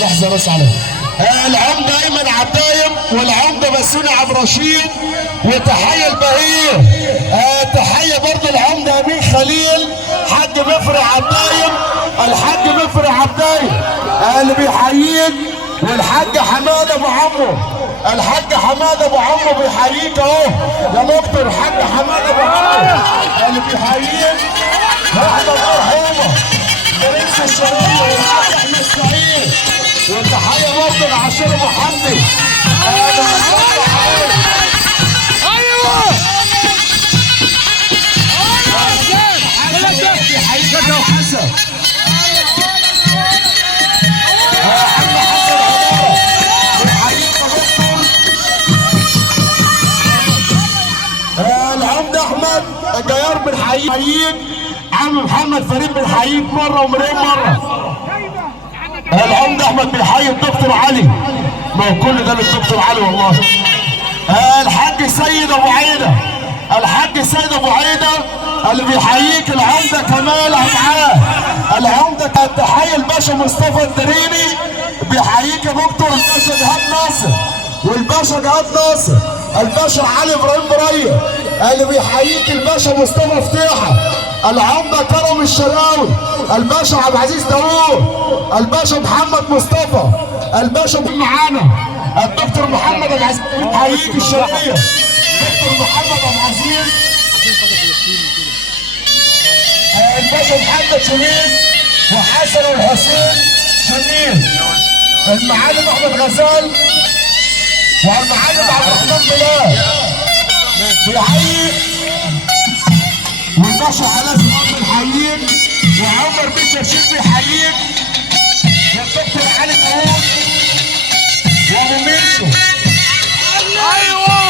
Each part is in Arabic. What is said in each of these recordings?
لحظه بس عليه العمده ايمن عبايم والعمده بسوني عبد الرشيد وتحيه البهيه. تحيه برضه العمده امين خليل حاج مفرع عبايم الحاج مفرع عبايم اللي بيحييك، والحاج حماده ابو عمرو الحاج حماده ابو عمرو بيحييك اهو يا دكتور. الحاج حماده ابو عمرو اللي بيحييك واحده مرحومه برنس الشرقيه والحاج احمد سعيد. والتحيه برضه لعاشور محمد. ايوه بيحييك يا حسن. العمده احمد الجيار بنحييك. عم محمد فريد بنحييك مره ومليون مره. العمده احمد بيحيي الدكتور علي، ما هو كل ده للدكتور علي والله. الحاج سيد ابو عيده الحاج سيد ابو عيده اللي بيحييك. العمده كمال معاه العمده. تحيه الباشا مصطفى الدريني بيحييك يا دكتور. الباشا جهاد ناصر والباشا جهاد ناصر. الباشا علي ابراهيم بريه اللي بيحييك. الباشا مصطفى فتيحه. العمده كرم الشراوي. الباشا عبد العزيز داوود. الباشا محمد مصطفى. الباشا معانا الدكتور محمد عبد العزيز بيحييك الشرقيه. دكتور محمد عبد العزيز. الباشا محمد شميس وحسن والحسين شميل. المعلم احمد غزال والمعلم عبد الرحمن بلال بيحييك. والباشا علاء زمان بيحييك. وعمر بن شرشيد بيحييك. والدكتور علي داوود وابو ميشو. ايوه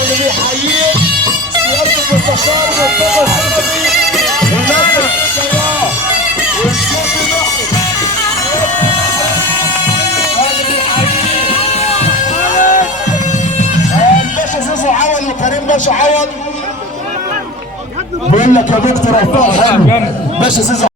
اللي بيحييك سياده المستشار مصطفى الحنفي ونادر السيار والشوفي محمد. الباشا زيزو عوض وكريم باشا عوض بيقول لك يا دكتور رفاق حلو. باشا زيزو